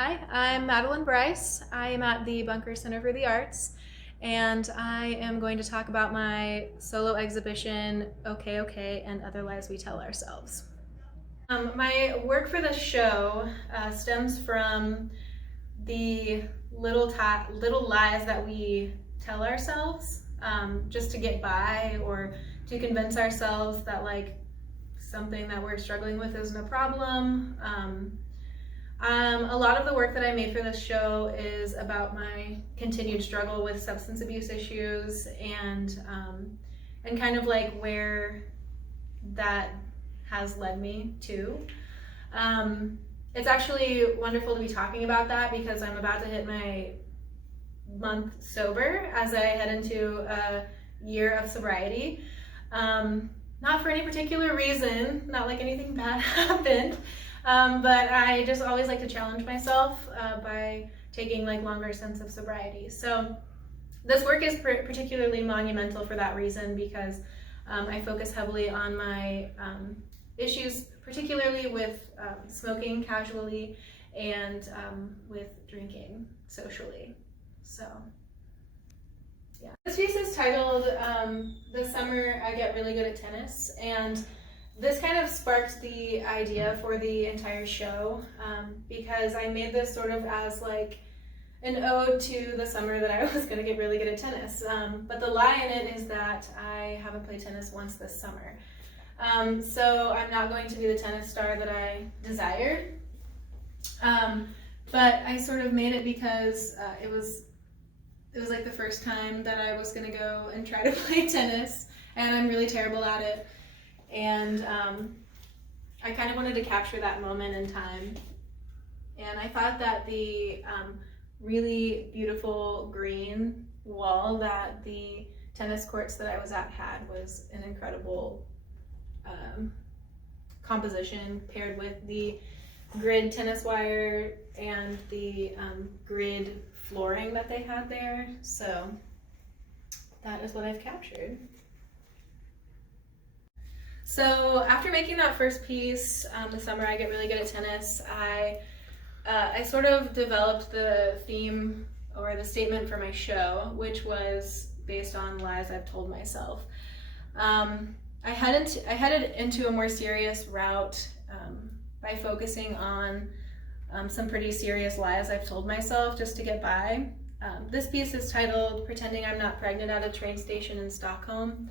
Hi, I'm Madeline Brice. I am at the Bunker Center for the Arts, and I am going to talk about my solo exhibition, Okay, Okay, and Other Lies We Tell Ourselves. My work for the show stems from the little lies that we tell ourselves just to get by or to convince ourselves that something that we're struggling with isn't a problem. A lot of the work that I made for this show is about my continued struggle with substance abuse issues and kind of like where that has led me to. It's actually wonderful to be talking about that because I'm about to hit my month sober as I head into a year of sobriety. Not for any particular reason, not like anything bad happened. But I just always like to challenge myself by taking longer stints of sobriety. So this work is particularly monumental for that reason because I focus heavily on my issues, particularly with smoking casually and with drinking socially. So yeah. This piece is titled This Summer I Get Really Good at Tennis, and this kind of sparked the idea for the entire show because I made this sort of as an ode to the summer that I was going to get really good at tennis. But the lie in it is that I haven't played tennis once this summer. So I'm not going to be the tennis star that I desired. But I sort of made it because it was like the first time that I was going to go and try to play tennis, and I'm really terrible at it. And I kind of wanted to capture that moment in time. And I thought that the really beautiful green wall that the tennis courts that I was at had was an incredible composition paired with the grid tennis wire and the grid flooring that they had there. So that is what I've captured. So after making that first piece, the summer I get really good at tennis, I sort of developed the theme or the statement for my show, which was based on lies I've told myself. I headed into a more serious route by focusing on some pretty serious lies I've told myself just to get by. This piece is titled Pretending I'm Not Pregnant at a Train Station in Stockholm.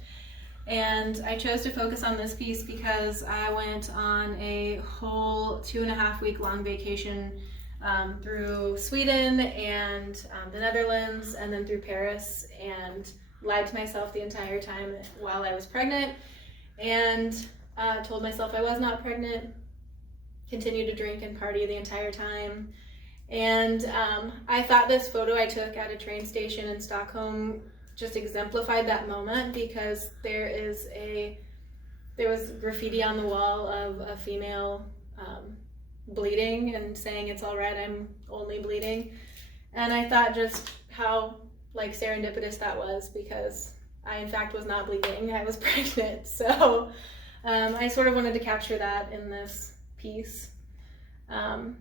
And I chose to focus on this piece because I went on a whole 2.5 week long vacation through Sweden and the Netherlands and then through Paris, and lied to myself the entire time while I was pregnant and told myself I was not pregnant, continued to drink and party the entire time. And I thought this photo I took at a train station in Stockholm just exemplified that moment because there was graffiti on the wall of a female bleeding and saying it's all right, I'm only bleeding. And I thought just how serendipitous that was because I in fact was not bleeding, I was pregnant. So I sort of wanted to capture that in this piece. And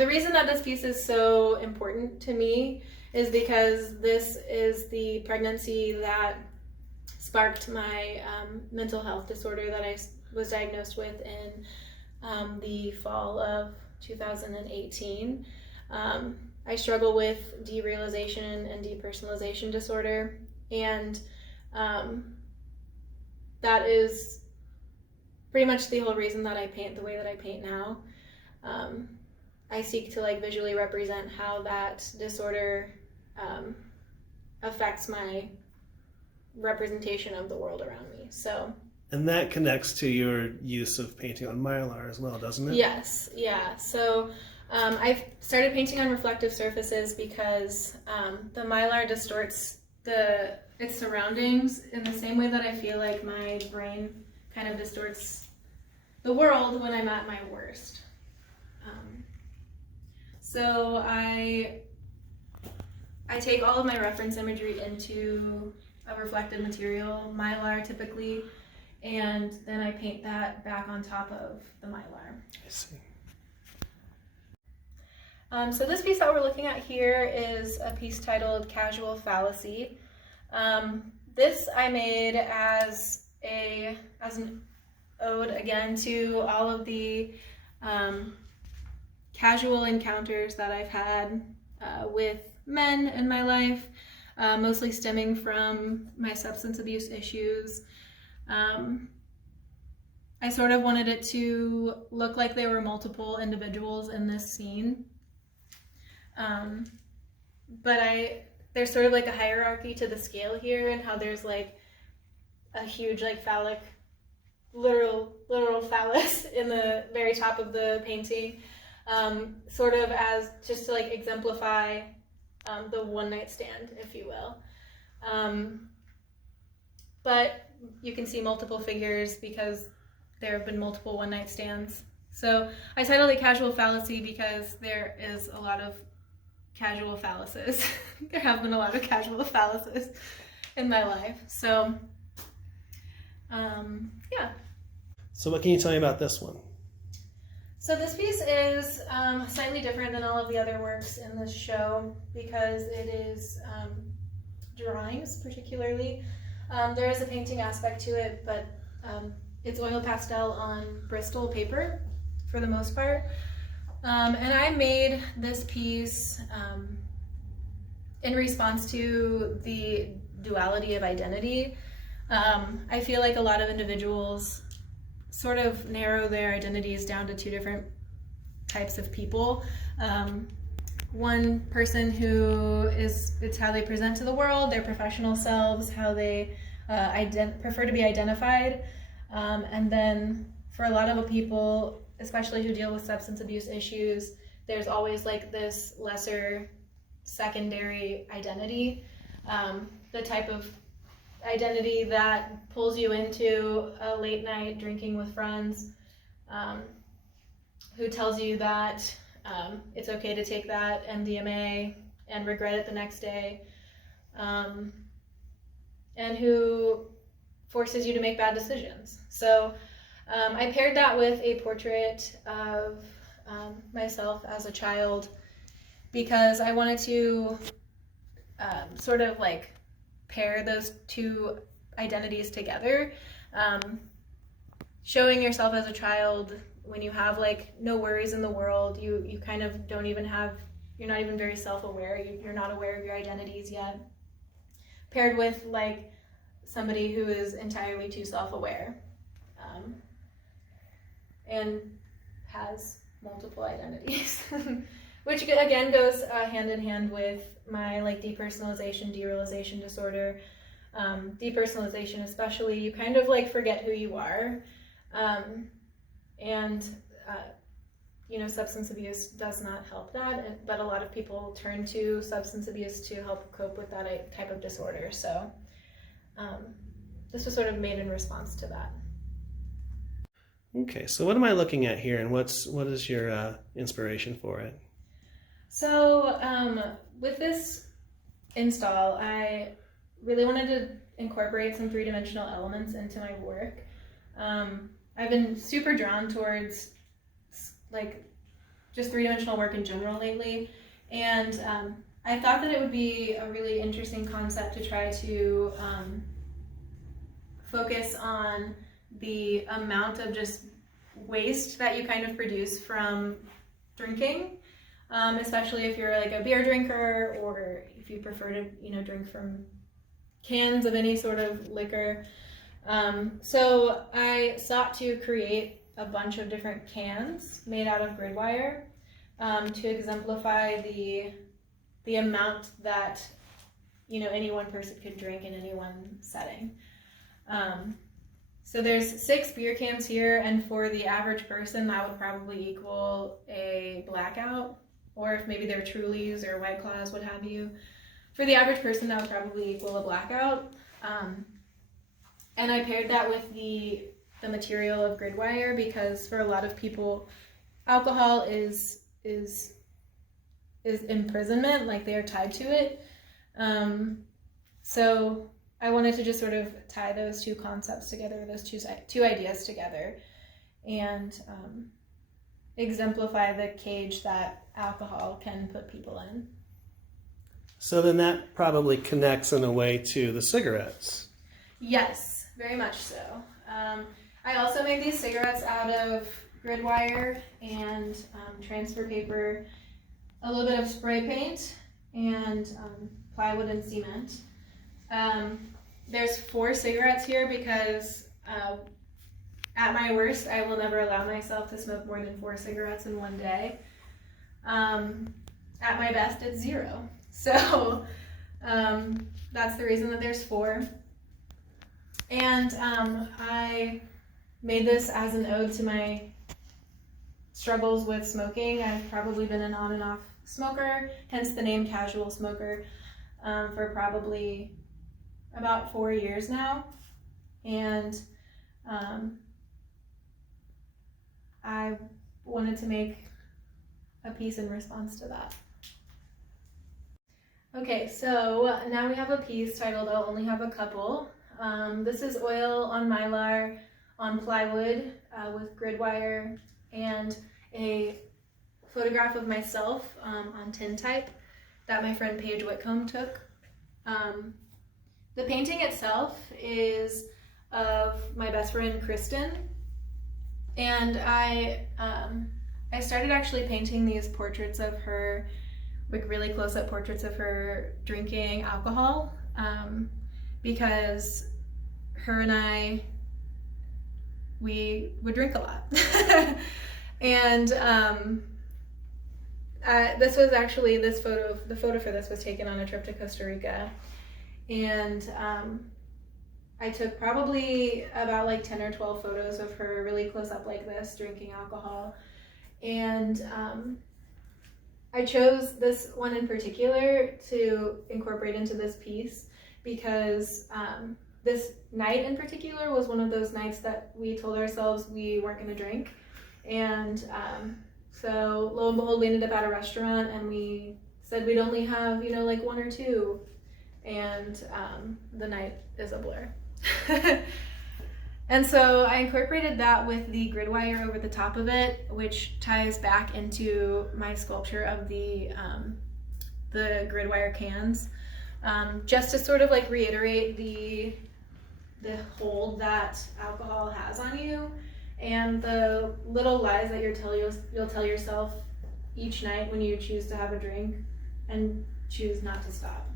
the reason that this piece is so important to me is because this is the pregnancy that sparked my mental health disorder that I was diagnosed with in the fall of 2018. I struggle with derealization and depersonalization disorder, and that is pretty much the whole reason that I paint the way that I paint now. I seek to visually represent how that disorder affects my representation of the world around me. So. And that connects to your use of painting on mylar as well, doesn't it? Yes, yeah. So I've started painting on reflective surfaces because the mylar distorts its surroundings in the same way that I feel like my brain kind of distorts the world when I'm at my worst. So I take all of my reference imagery into a reflective material, mylar typically, and then I paint that back on top of the mylar. I see. So this piece that we're looking at here is a piece titled Casual Fallacy. This I made as an ode again to all of the casual encounters that I've had with men in my life, mostly stemming from my substance abuse issues. I sort of wanted it to look like there were multiple individuals in this scene. But there's sort of like a hierarchy to the scale here, and how there's like a huge like phallic, literal phallus in the very top of the painting, sort of as just to like exemplify the one night stand, if you will. But you can see multiple figures because there have been multiple one night stands. So I titled it Casual Fallacy because there is a lot of casual phalluses. There have been a lot of casual phalluses in my life. So, yeah. So what can you tell me about this one? So this piece is slightly different than all of the other works in this show because it is drawings particularly. There is a painting aspect to it, but it's oil pastel on Bristol paper for the most part. And I made this piece in response to the duality of identity. I feel like a lot of individuals sort of narrow their identities down to two different types of people. One person who it's how they present to the world, their professional selves, how they prefer to be identified. And then for a lot of people, especially who deal with substance abuse issues, there's always like this lesser secondary identity, the type of identity that pulls you into a late night drinking with friends, who tells you that it's okay to take that MDMA and regret it the next day, and who forces you to make bad decisions. So I paired that with a portrait of myself as a child because I wanted to sort of like pair those two identities together. Showing yourself as a child when you have like no worries in the world, you kind of don't even have, you're not even very self-aware, you're not aware of your identities yet. Paired with like somebody who is entirely too self-aware. And has multiple identities, which again goes hand in hand with my like depersonalization, derealization disorder. Depersonalization especially, you kind of like forget who you are, and substance abuse does not help that, but a lot of people turn to substance abuse to help cope with that type of disorder. So this was sort of made in response to that. Okay, so what am I looking at here, and what is your inspiration for it? So with this install, I really wanted to incorporate some three-dimensional elements into my work. I've been super drawn towards like just three-dimensional work in general lately, and I thought that it would be a really interesting concept to try to focus on the amount of just waste that you kind of produce from drinking, especially if you're like a beer drinker or if you prefer to drink from cans of any sort of liquor. So I sought to create a bunch of different cans made out of grid wire to exemplify the amount that any one person could drink in any one setting. So there's 6 beer cans here, and for the average person that would probably equal a blackout, or if maybe they're Trulies or White Claws, what have you. For the average person that would probably equal a blackout. And I paired that with the material of grid wire because for a lot of people, alcohol is imprisonment, like they are tied to it. So I wanted to just sort of tie those two concepts together, those two ideas together, and exemplify the cage that alcohol can put people in. So then that probably connects in a way to the cigarettes. Yes, very much so. I also made these cigarettes out of grid wire and transfer paper, a little bit of spray paint, and plywood and cement. There's 4 cigarettes here because at my worst, I will never allow myself to smoke more than 4 cigarettes in one day. At my best, it's 0. So that's the reason that there's 4. And I made this as an ode to my struggles with smoking. I've probably been an on and off smoker, hence the name casual smoker, for probably about 4 years now. And I wanted to make a piece in response to that. Okay, so now we have a piece titled I'll Only Have a Couple. This is oil on mylar on plywood with grid wire and a photograph of myself on tintype that my friend Paige Whitcomb took. The painting itself is of my best friend Kristen, and I started actually painting these portraits of her, like really close-up portraits of her drinking alcohol, because her and I, we would drink a lot. And this was actually, the photo for this was taken on a trip to Costa Rica. And I took probably about like 10 or 12 photos of her really close up like this, drinking alcohol. And I chose this one in particular to incorporate into this piece because this night in particular was one of those nights that we told ourselves we weren't going to drink. And so lo and behold, we ended up at a restaurant and we said we'd only have, like 1 or 2. And the night is a blur. And so I incorporated that with the grid wire over the top of it, which ties back into my sculpture of the grid wire cans, just to sort of like reiterate the hold that alcohol has on you and the little lies that you'll tell yourself each night when you choose to have a drink and choose not to stop.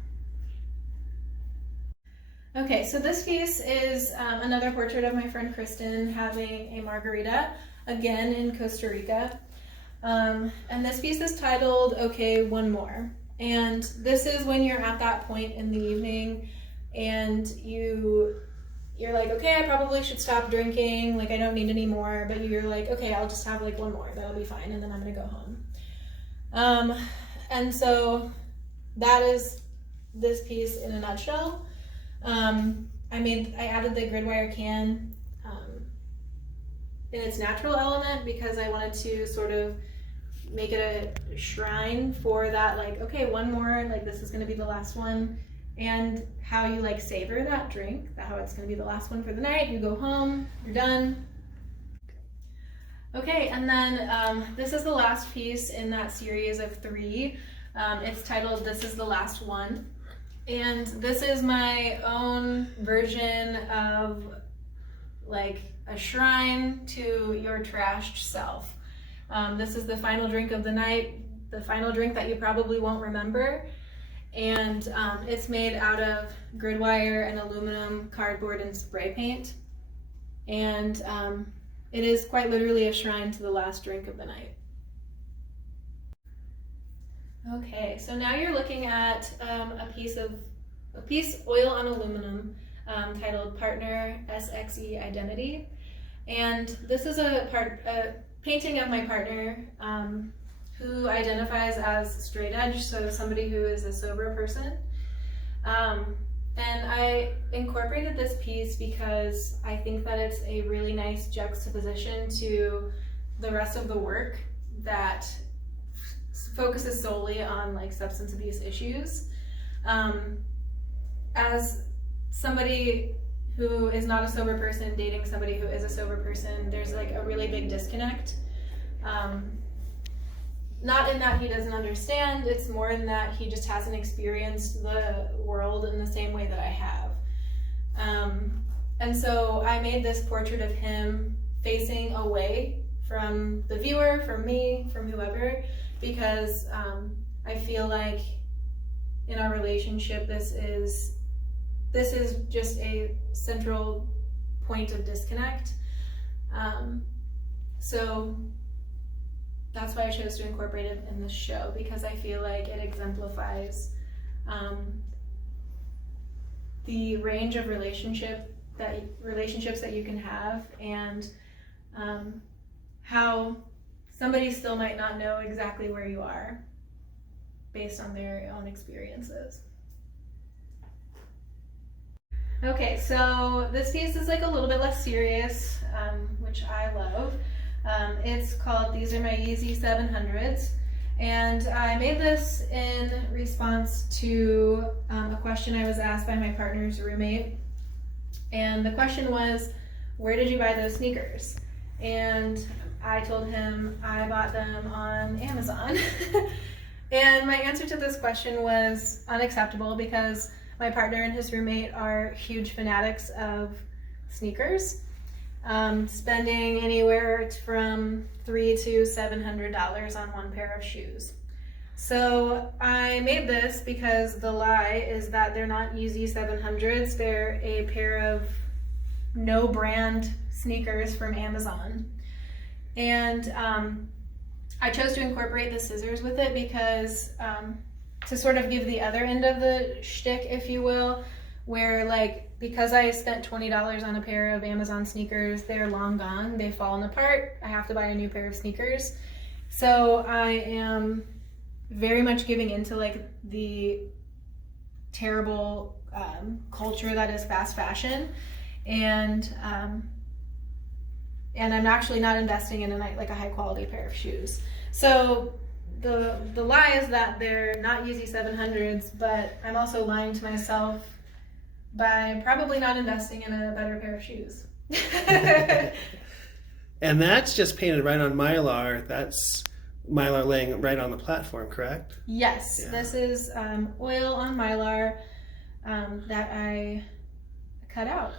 Okay, so this piece is another portrait of my friend Kristen having a margarita, again in Costa Rica. And this piece is titled, Okay, One More. And this is when you're at that point in the evening and you're like, okay, I probably should stop drinking, like I don't need any more, but you're like, okay, I'll just have like 1 more, that'll be fine, and then I'm gonna go home. And so that is this piece in a nutshell. I added the grid wire can in its natural element because I wanted to sort of make it a shrine for that, like, okay, 1 more, like this is going to be the last one, and how you like savor that drink, how it's going to be the last one for the night, you go home, you're done. Okay, and then this is the last piece in that series of 3. It's titled This Is the Last One. And this is my own version of like a shrine to your trashed self. This is the final drink of the night, the final drink that you probably won't remember. And it's made out of grid wire and aluminum, cardboard, and spray paint. And it is quite literally a shrine to the last drink of the night. Okay, so now you're looking at a piece oil on aluminum titled Partner SXE Identity. And this is a painting of my partner who identifies as straight edge, so somebody who is a sober person. And I incorporated this piece because I think that it's a really nice juxtaposition to the rest of the work that focuses solely on like substance abuse issues. As somebody who is not a sober person dating somebody who is a sober person, there's like a really big disconnect. Not in that he doesn't understand, it's more in that he just hasn't experienced the world in the same way that I have. And so I made this portrait of him facing away from the viewer, from me, from whoever, because I feel like in our relationship this is just a central point of disconnect. So that's why I chose to incorporate it in this show, because I feel like it exemplifies the range of relationships that you can have, and how somebody still might not know exactly where you are based on their own experiences. Okay, so this piece is like a little bit less serious, which I love. It's called These Are My Yeezy 700s, and I made this in response to a question I was asked by my partner's roommate. And the question was, where did you buy those sneakers? And I told him I bought them on Amazon. And my answer to this question was unacceptable, because my partner and his roommate are huge fanatics of sneakers, spending anywhere from $300 to $700 on one pair of shoes. So I made this because the lie is that they're not Yeezy 700s, they're a pair of no brand sneakers from Amazon. And I chose to incorporate the scissors with it because to sort of give the other end of the shtick, if you will, where like, because I spent $20 on a pair of Amazon sneakers, they're long gone, they've fallen apart, I have to buy a new pair of sneakers. So I am very much giving into like the terrible culture that is fast fashion, and I'm actually not investing in a high quality pair of shoes. So the lie is that they're not Yeezy 700s, but I'm also lying to myself by probably not investing in a better pair of shoes. And that's just painted right on Mylar. That's Mylar laying right on the platform, correct? Yes, Yeah. This is oil on Mylar that I cut out.